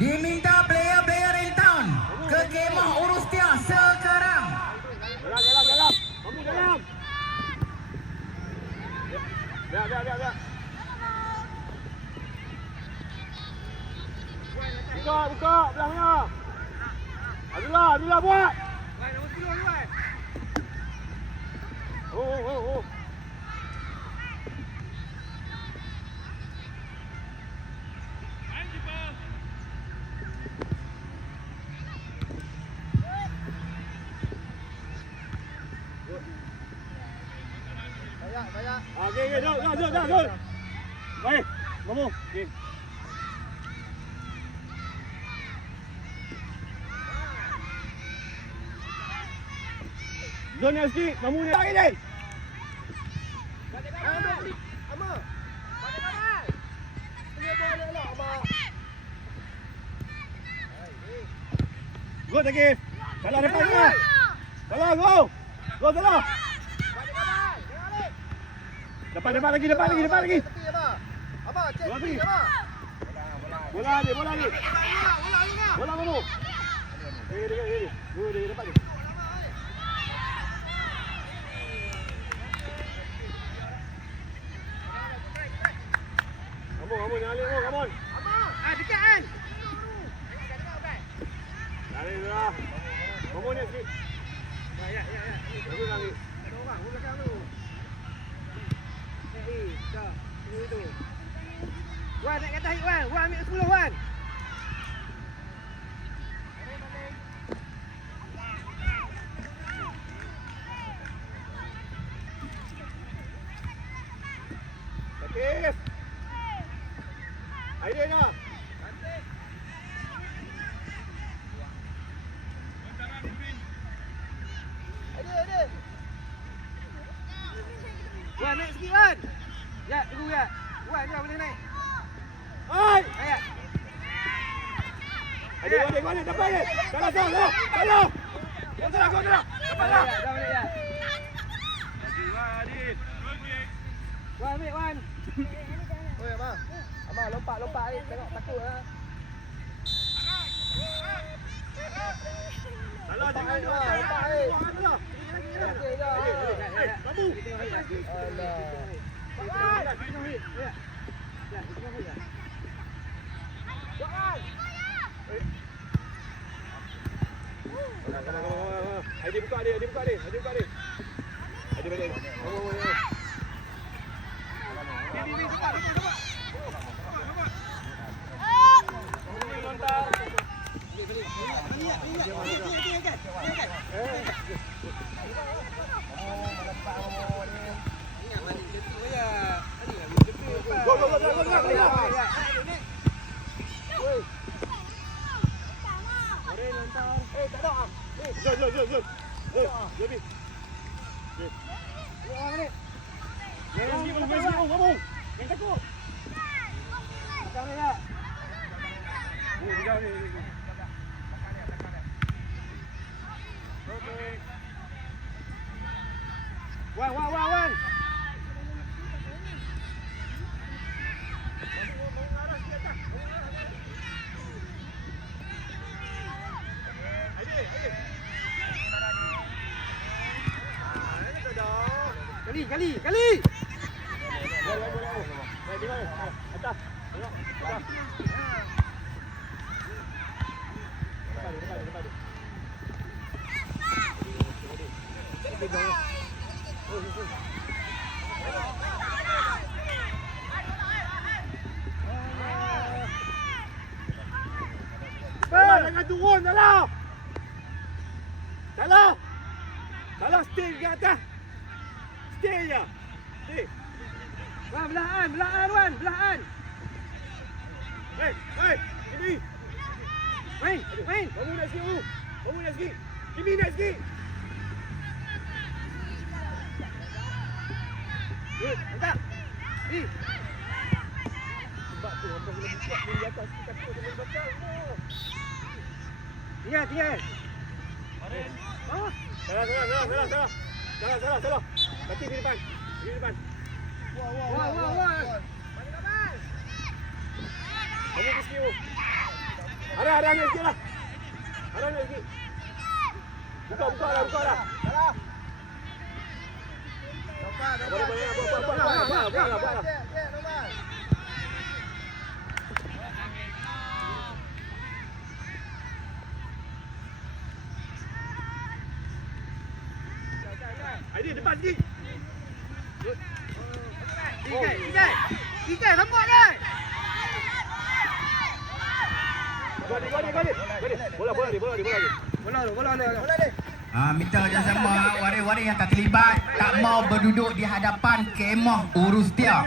Diminta player-player in town ke kemah urus dia sekarang. Dalam. Kamu dalam. Biar. Buka belakangnya. Abdullah buat. Wan, nombor 10 ni, Wan. Oh. Banyak. Okey, jom. Baik, kamu. Okey. Zon yang sikit, kamu ni lagi ni. Ama. Balik. Punya bola elok, Ama. Go Takif. Salah depan ni. Salah, go. Go salah. Depan lagi. Tepi, Ama. Ama, cek tepi, Ama. Bola ni. Bola kamu. Ini. Dua dia depan ni. Kamu ni alik kamu. Come on. Dekat kan? Lari dah. Kamu ni sikit. Ya. Bagus lagi. Ada orang belakang tu. Dah. Ini tu. Wan, naik ke atas Wan. Wan ambil 10, Wan. Takif. Idea dah. Ada. Wan, naik sikit, Wan. Ya, tunggu ya. Wan, dia boleh naik. Hai. Ayat. Adik, depan ni. Salah. Kau salah. Depan lah. Dah balik ya. Adit. Wan, ambil Wan. Oi, Ama lompat ni. Tengok takut lah. Salah jangan. Lompat ni. Okey dah. Kamu. Alah. Adik buka dia. Adik balik. Kamu. Ni. Lontar. Wan. Kali. Atas. Jangan turun, salah. Salah, stay ke atas. Stay je. Stay. Wan, belahan, Wan. Hei, Kimi. Main. Kamu nak sikit. Kimi nak sikit. Angkat. Sebab tu orang boleh buat di atas kita takut dengan bakal. Tinggal. Salah. Kaki di depan. Wah. Kamu ke sikit. Ada angin sikit lah. Ada angin sikit. Buka dah. Salah. Buat lah. Aidil depan sikit. Tiga, sambut kan? Bola dia. Minta kerjasama waris-waris yang tak terlibat, tak mau berduduk di hadapan kemah Urustia.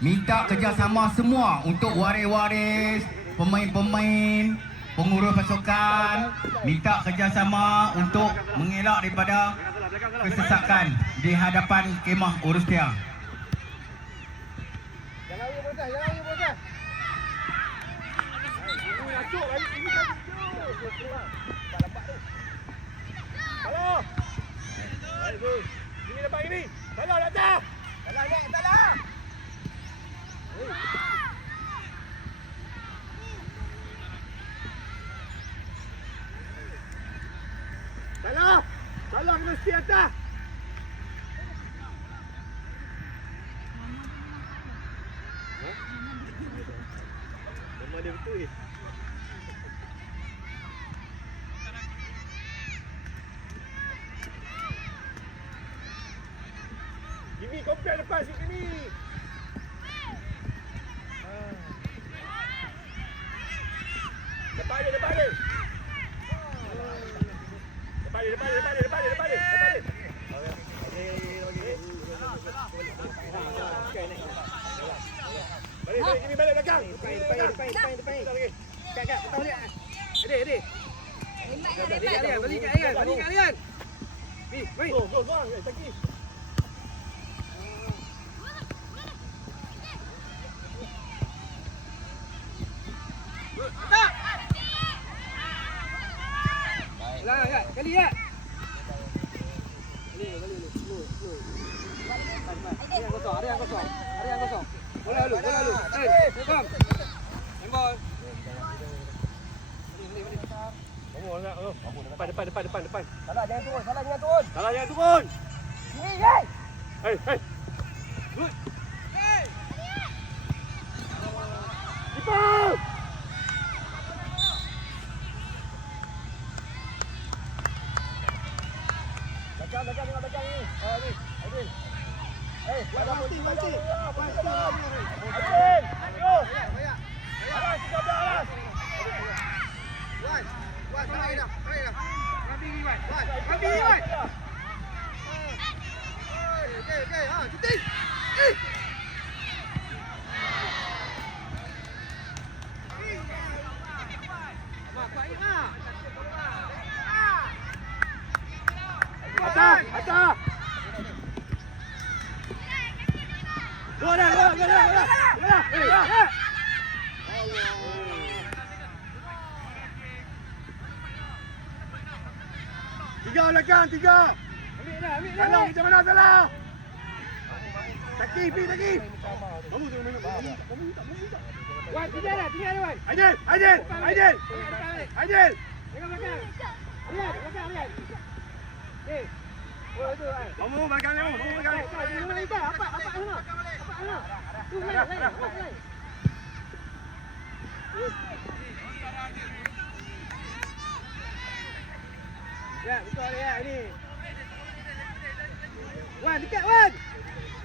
Minta kerjasama semua untuk waris-waris, pemain-pemain, pengurus pasukan. Minta kerjasama untuk mengelak daripada kesesakan di hadapan kemah Urustia. Jangan lagi bocah. Halo. Baik, Gus. Sini depan ini. Salah datang. Salah. Salah kena mesti atas. Memang dia betul. Jimmy komplain lepas sikit ni. Depan dia. Depan dia. Balik, Jimmy balik belakang. Depan. Kat, betul dia. Adik. Balik kat Alian. Baik. Go, Taki. Tak. Lah, kali ya. Kali. Ada yang kosong. Bola lu. Kom. Tembak. Depan. Salah jangan turun. Salah jangan turun. Hey. Hey. Good. Keeper. Belakang ni. Aidil. Mati. Aidil. Ayo. Alas, kita alas. Wan, tarik dah. Rabi, Wan. Okey, shooting. Atas. Go dah. Tiga belakang. Ambil dah. Salah macam mana salah? Taki. Kamu tu minum. Wan, tinggal dah, Wan. Aidil. Tengok belakang. Alian. Eh. Oh, tu Wan. Kamu belakang ni. Apa sana? Tu lain. Ya, betul ya ini. Wan, dekat Wan.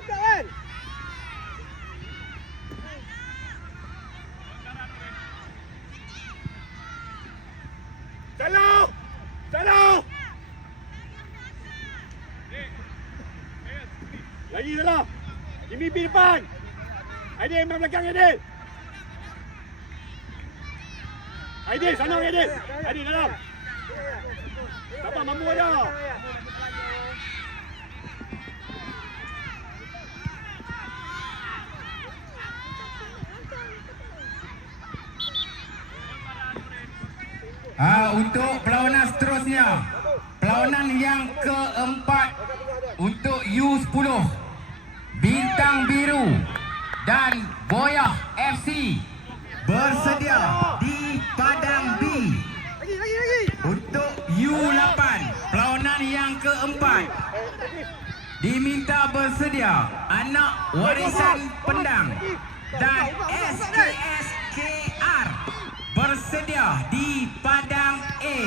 Salah. Lagi salah. Jimmy pergi depan. Aidil main belakang Aidil. Sana Aidil. Aidil dalam. Sabar mampu ada. Untuk perlawanan seterusnya, perlawanan yang keempat untuk U10 Bintang Biru dan Boyah FC bersedia di padang tempat. Diminta bersedia anak warisan Pendang dan SKS KR bersedia di padang A.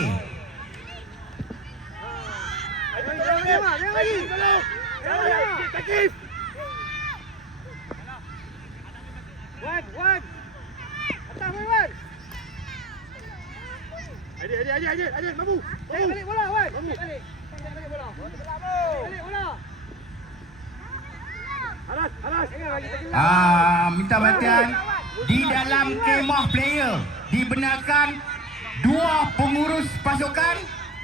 Wan. Atas Wan. Adil, mabu. Balik bola Wan. Balik bola. Balik bola. Alas. Minta perhatian. Di dalam kemah player dibenarkan 2 pengurus pasukan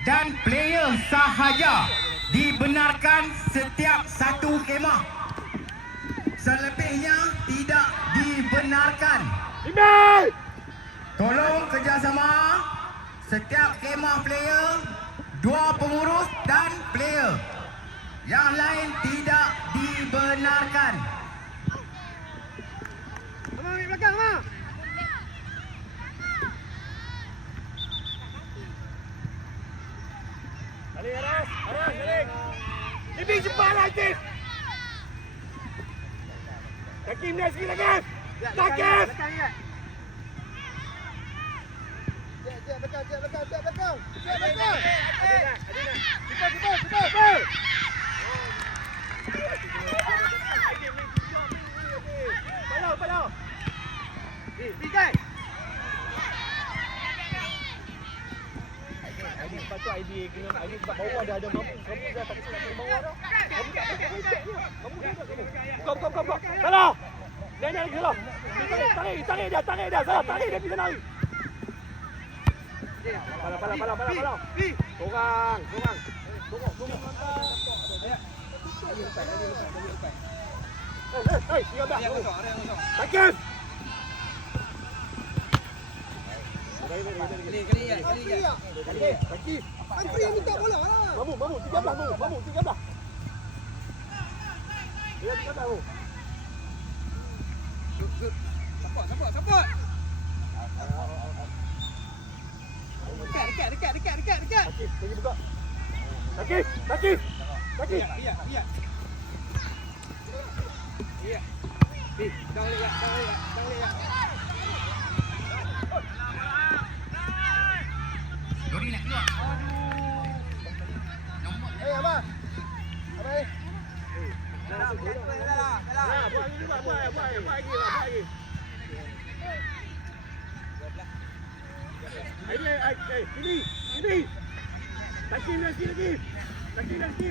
dan player sahaja dibenarkan setiap satu kemah. Selebihnya tidak dibenarkan. Tolong kerjasama. Setiap kemah player 2 pengurus dan player. Yang lain tidak dibenarkan. Ambil belakang, Ma. Aras, balik. Lebih cepat lagi. Takim dah sikit lagi. Takim. Belakang. Cepat. Palau. Tiga. Patut ID kena ID sebab bawah dah ada mampu. Kamu dah tak kena bawah dah. Kamu tak Kau. Salah. Dia salah. Tarik dah. Salah, tarik dia bisa lari. Palau. Korang. Tunggu. Hei, 13. Takim. Kali. Antri yang minta bola lah. Mamu, 13. Dia 13. Support. Dekat. Pergi buka. Taki. Biar. Jangan lihat. Dori nak keluar. Abang. Ini. Taki lagi. Gini. Lagi.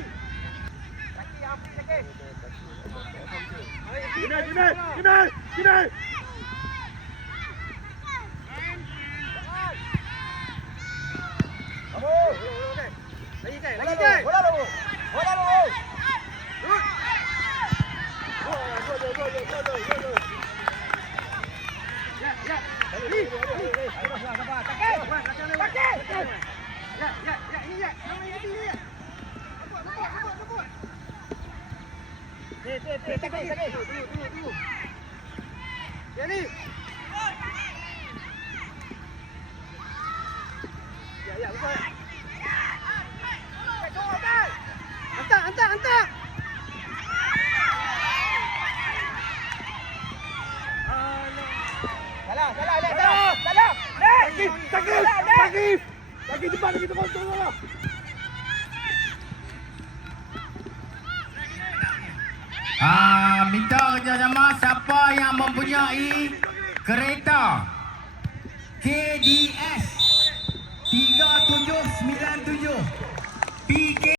Bola dulu. Ya, betul. Hantar. Salah. Lagi cepat tolong. Minta kerjasama siapa yang mempunyai kereta KDS